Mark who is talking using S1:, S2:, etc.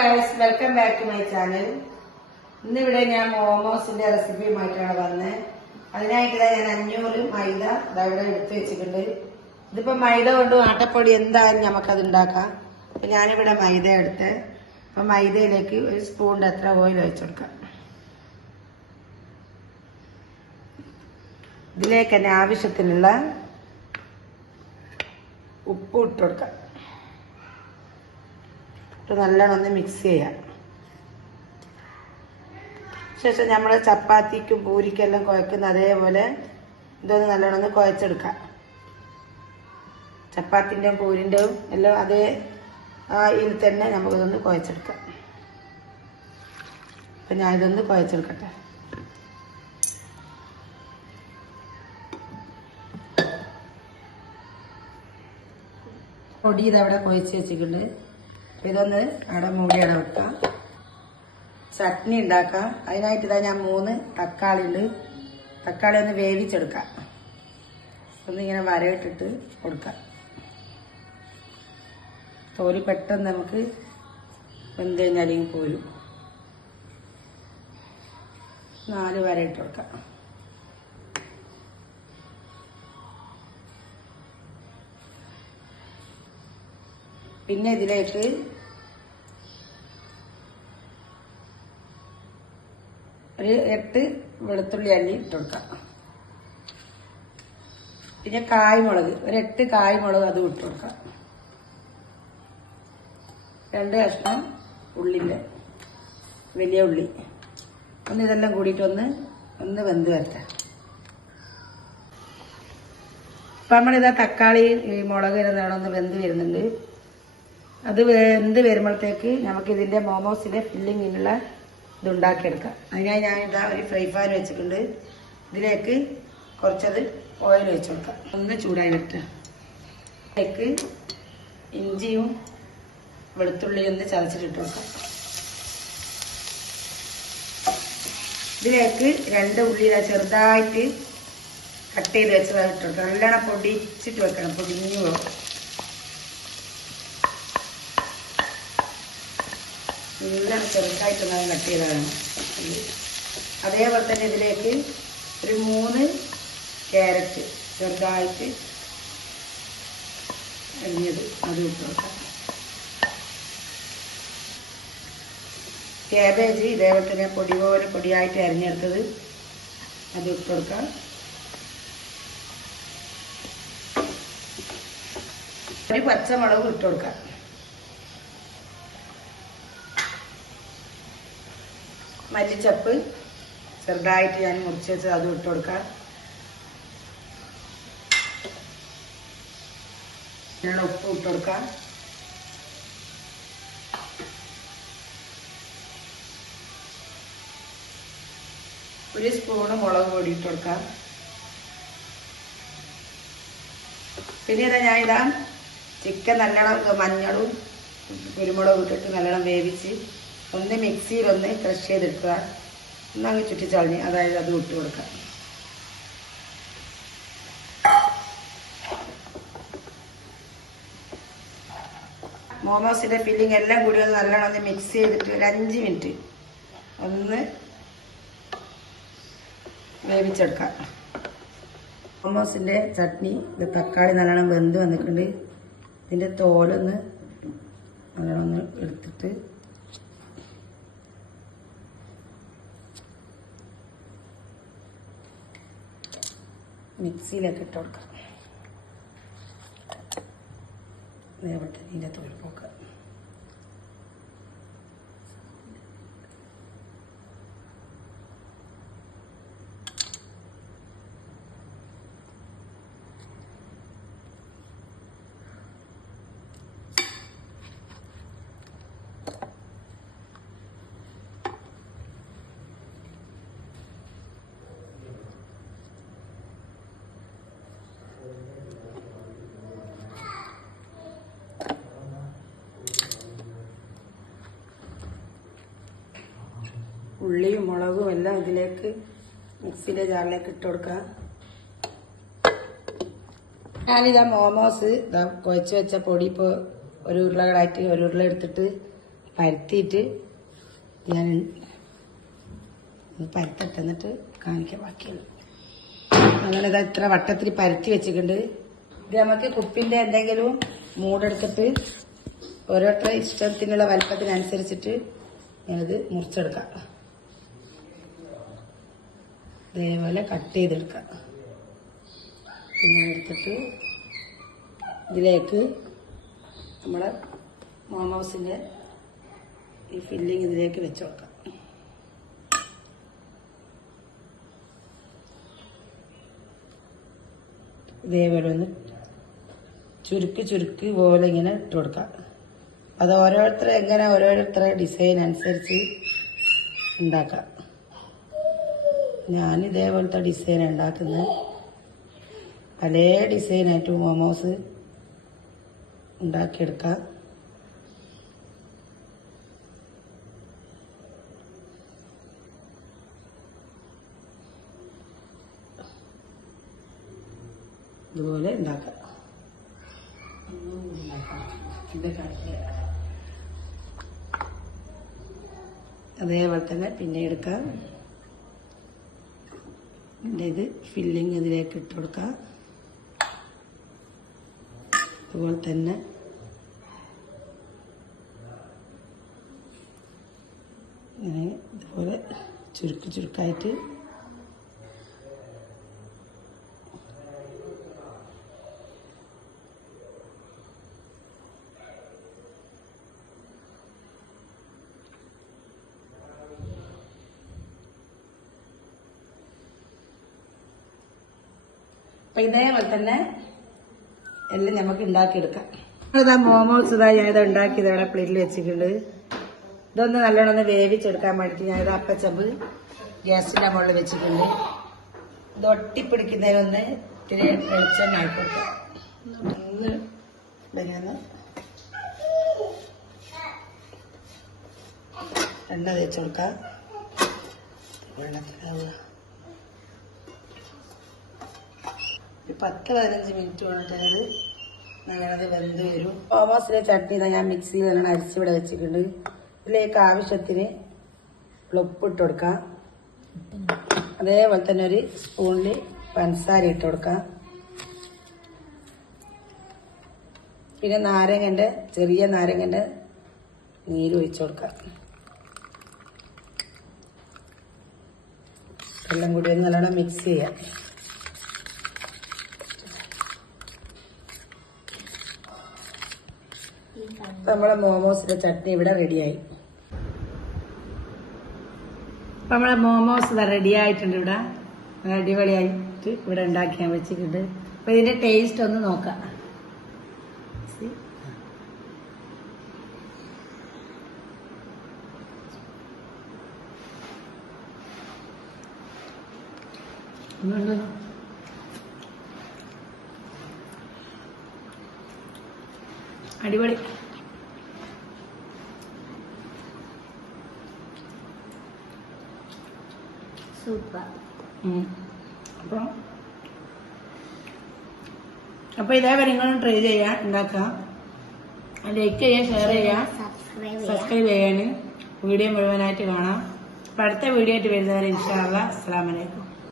S1: Guys welcome back to my channel ഇന്നിവിടെ ഞാൻ മോമോസിന്റെ റെസിപ്പിയുമായിട്ടാണ് വന്നത് അതിനായിട്ട് ഞാൻ അഞ്ഞൂറ് മൈദ ഇവിടെ എടുത്ത് വെച്ചിട്ടുണ്ട്. ഇതിപ്പോ മൈദ കൊണ്ട് ആട്ടപ്പൊടി എന്തായാലും നമുക്കത് ഉണ്ടാക്കാം. അപ്പൊ ഞാനിവിടെ മൈദ എടുത്ത്. അപ്പൊ മൈദയിലേക്ക് ഒരു സ്പൂണിന്റെ അത്ര ഓയിൽ ഒഴിച്ചു കൊടുക്കാം. ഇതിലേക്ക് തന്നെ ആവശ്യത്തിനുള്ള ഉപ്പ് ഇട്ട് കൊടുക്കാം. ഇട്ട് നല്ലോണം ഒന്ന് മിക്സ് ചെയ്യാം. ശേഷം നമ്മൾ ചപ്പാത്തിക്കും പൂരിക്കെല്ലാം കുഴക്കുന്ന അതേപോലെ ഇതൊന്ന് നല്ലോണം ഒന്ന് കുഴച്ചെടുക്കാം. ചപ്പാത്തിന്റെയും പൂരിന്റെയും എല്ലാം അതേ ഇതിൽ തന്നെ നമുക്കിതൊന്ന് കുഴച്ചെടുക്കാം. അപ്പം ഞാൻ ഇതൊന്ന് കുഴച്ചെടുക്കട്ടെ. പൊടി ഇതവിടെ കുഴച്ച് വെച്ചിട്ടുണ്ട്. ഇതൊന്ന് അവിടെ മൂടി അട വെക്കാം. ചട്നി ഉണ്ടാക്കാം. അതിനായിട്ട് ഇതാ ഞാൻ മൂന്ന് തക്കാളി ഉണ്ട്. തക്കാളി ഒന്ന് വേവിച്ചെടുക്കാം. ഒന്നിങ്ങനെ വരയിട്ടിട്ട് കൊടുക്കാം. തോൽ പെട്ടെന്ന് നമുക്ക് വെന്ത് കഴിഞ്ഞാലും പോരും. നാല് വരയിട്ട് കൊടുക്കാം. പിന്നെ ഇതിലേക്ക് വെളുത്തുള്ളി അല്ലി ഇട്ട് കൊടുക്കാം. പിന്നെ കായ്മുളക് ഒരെട്ട് കായ്മുളക് അതും ഇട്ട് കൊടുക്കാം. രണ്ട് കഷ്ണം ഉള്ളിന്റെ വലിയ ഉള്ളി. ഒന്ന് ഇതെല്ലാം കൂടിയിട്ടൊന്ന് ഒന്ന് വെന്ത് വരട്ടെ. അപ്പം നമ്മളിതാ തക്കാളി ഈ മുളക് ഒന്ന് വെന്ത് വരുന്നുണ്ട്. അത് വെന്ത് വരുമ്പോഴത്തേക്ക് നമുക്കിതിന്റെ മോമോസിന്റെ ഫില്ലിങ്ങിനുള്ള ഇത് ഉണ്ടാക്കിയെടുക്കാം അതിനായി ഞാൻ ഇതാ ഒരു ഫ്രൈ പാൻ വെച്ചിട്ടുണ്ട്. ഇതിലേക്ക് കുറച്ചത് ഓയിൽ വെച്ച് കൊടുക്കാം. ഒന്ന് ചൂടായി വരട്ടെ. ഇതിലേക്ക് ഇഞ്ചിയും വെളുത്തുള്ളിയും ഒന്ന് ചതച്ചിട്ടിട്ട് വെക്കാം ഇതിലേക്ക് രണ്ട് ഉള്ളി ചെറുതായിട്ട് കട്ട് ചെയ്ത് വെച്ചതായിട്ട് വെക്കണം നല്ലോണം പൊടിച്ചിട്ട് വെക്കണം പൊടിഞ്ഞു പോകും എല്ലാം ചെറുതായിട്ട് നമ്മൾ കട്ട് ചെയ്തതാണ് അതേപോലെ തന്നെ ഇതിലേക്ക് ഒരു മൂന്ന് ക്യാരറ്റ് ചെറുതായിട്ട് അരിഞ്ഞത് അത് ഇട്ട് കൊടുക്കാം. ക്യാബേജ് ഇതേപോലെ തന്നെ പൊടി പോലെ പൊടിയായിട്ട് അരിഞ്ഞെടുത്തത് അത് ഇട്ട് കൊടുക്കാം. ഒരു പച്ചമുളക് ഇട്ട് കൊടുക്കാം. മല്ലിച്ചപ്പ് ചെറുതായിട്ട് ഞാൻ മുറിച്ച് വെച്ച് അതും ഇട്ട് കൊടുക്കാം. ഇതിനുള്ള ഉപ്പ് ഇട്ട് കൊടുക്കാം. ഒരു സ്പൂണ് മുളക് പൊടി ഇട്ട് കൊടുക്കാം. പിന്നെ ഇതാ ഞാൻ ഇതാ ചിക്കൻ നല്ലോണം മഞ്ഞളും കുരുമുളകും ഇട്ടിട്ട് നല്ലോണം വേവിച്ച് ഒന്ന് മിക്സിയിൽ ഒന്ന് ക്രഷ് ചെയ്തെടുക്കുക. ഒന്നങ്ങ് ചുറ്റിച്ചളഞ്ഞ് അതായത് അത് ഇട്ട് കൊടുക്കുക. മോമോസിന്റെ ഫില്ലിങ് എല്ലാം കൂടി ഒന്ന് നല്ലോണം ഒന്ന് മിക്സ് ചെയ്തിട്ട് ഒരു അഞ്ച് മിനിറ്റ് ഒന്ന് വേവിച്ചെടുക്കാം മോമോസിന്റെ ചട്നി ഇത് തക്കാളി നല്ലോണം വെന്ത് വന്നിട്ടുണ്ട്. ഇതിന്റെ തോലൊന്ന് നല്ലോണം ഒന്ന് എടുത്തിട്ട് മിക്സിയിലേക്ക് ഇട്ട് കൊടുക്കാം. നേരിട്ട് ഇതിന്റെ തൊഴിൽ പോക്കുക ഉള്ളിയും മുളകും എല്ലാം ഇതിലേക്ക് മിക്സിന്റെ ജാറിലേക്ക് ഇട്ട് കൊടുക്കാം ഞാനിതാ മോമോസ് ഇതാ കുഴച്ച് വെച്ച പൊടി ഇപ്പോൾ ഒരു ഉരുളകളായിട്ട് ഒരു ഉരുള എടുത്തിട്ട് പരത്തിയിട്ട് ഞാൻ പരത്തട്ടെ എന്നിട്ട് കാണിക്കാൻ ബാക്കിയുള്ളൂ അങ്ങനെ ഇതാ ഇത്ര വട്ടത്തിൽ പരത്തി വെച്ചിട്ടുണ്ട്. ഇത് നമുക്ക് കുപ്പിന്റെ എന്തെങ്കിലും മൂടെടുത്തിട്ട് ഓരോരുത്തരുടെ ഇഷ്ടത്തിനുള്ള വലുപ്പത്തിനനുസരിച്ചിട്ട് ഞാനത് മുറിച്ചെടുക്കാം. ഇതേപോലെ കട്ട് ചെയ്തെടുക്കാം. പിന്നെ എടുത്തിട്ട് ഇതിലേക്ക് നമ്മുടെ മോമോസിന്റെ ഈ ഫില്ലിങ് ഇതിലേക്ക് വെച്ച് കൊടുക്കാം. ഇതേപോലെ ഒന്ന് ചുരുക്കി ചുരുക്കി പോലെ ഇങ്ങനെ ഇട്ട് കൊടുക്കാം. അത് ഓരോരുത്തരെ എങ്ങനെ ഓരോരുത്തരെ ഡിസൈൻ അനുസരിച്ച് ഉണ്ടാക്കാം. ഞാൻ ഇതേപോലത്തെ ഡിസൈൻ ഉണ്ടാക്കുന്നത് പല ഡിസൈനായിട്ട് മോമോസ് ഉണ്ടാക്കിയെടുക്കാം ഇതുപോലെ ഉണ്ടാക്കാം. അതേപോലെ തന്നെ പിന്നെ എടുക്കാം പിന്നെ ഇത് ഫില്ലിങ് ഇതിലേക്ക് ഇട്ട് കൊടുക്കുക. അതുപോലെ തന്നെ ഇതുപോലെ ചുരുക്കി ചുരുക്കായിട്ട് അപ്പൊ ഇതേപോലെ തന്നെ എല്ലാം നമുക്ക് ഉണ്ടാക്കിയെടുക്കാം. ഇതാ മോമോസ് ഇതാ ഞാനിത് ഉണ്ടാക്കിയത് ഇവിടെ പ്ലേറ്റിൽ വെച്ചിട്ടുണ്ട്. ഇതൊന്ന് നല്ലോണം ഒന്ന് വേവിച്ചെടുക്കാൻ വേണ്ടി ഞാനിത് അപ്പച്ചമ്പ് ഗ്യാസിന്റെ മുകളിൽ വെച്ചിട്ടുണ്ട്. ഇത് ഒട്ടിപ്പിടിക്കുന്നതിനൊന്ന് ഇത്തിരി വെളിച്ചെണ്ണ ഇങ്ങനെ എണ്ണ തേച്ച് കൊടുക്കാം. വെള്ളത്തിലാവുക. ഒരു പത്ത് പതിനഞ്ച് മിനിറ്റ് കൊണ്ടിട്ട് ഞങ്ങളത് വെന്ത് വരും. ഓമോസിലെ ചട്നി ഞാൻ മിക്സിയിൽ നല്ലോണം അരിച്ചിവിടെ വെച്ചിട്ടുണ്ട്. ഇതിലേക്ക് ആവശ്യത്തിന് ഉപ്പ് ഇട്ട് കൊടുക്കാം. അതേപോലെ തന്നെ ഒരു സ്പൂണിൽ പഞ്ചസാര ഇട്ട് കൊടുക്കാം. പിന്നെ നാരങ്ങന്റെ ചെറിയ നാരങ്ങന്റെ നീര് ഒഴിച്ചു കൊടുക്കാം. എല്ലാം കൂടി നല്ലോണം മിക്സ് ചെയ്യാം. നമ്മളെ മോമോസിന്റെ ചട്നി ഇവിടെ റെഡിയായി അപ്പൊ നമ്മളെ മോമോസ് റെഡി ആയിട്ടുണ്ട് ഇവിടെ. അടിപൊളിയായിട്ട് ഇവിടെ ഉണ്ടാക്കിയാൽ വെച്ചിട്ടുണ്ട്. അപ്പൊ ഇതിന്റെ ടേസ്റ്റ് ഒന്ന് നോക്കാം? അടിപൊളി.
S2: സൂപ്പർ.
S1: അപ്പം അപ്പൊ ഇതേ നിങ്ങളും ട്രൈ ചെയ്യാം ഉണ്ടാക്കാം. ലൈക്ക് ചെയ്യാം ഷെയർ ചെയ്യാം
S2: സബ്സ്ക്രൈബ്
S1: ചെയ്യാന്. ചെയ്യാൻ വീഡിയോ മുഴുവനായിട്ട് കാണാം. അപ്പൊ അടുത്ത വീഡിയോ ആയിട്ട് വരുന്നവരെ ഇൻഷാല്ല അസ്സാം വലൈക്കും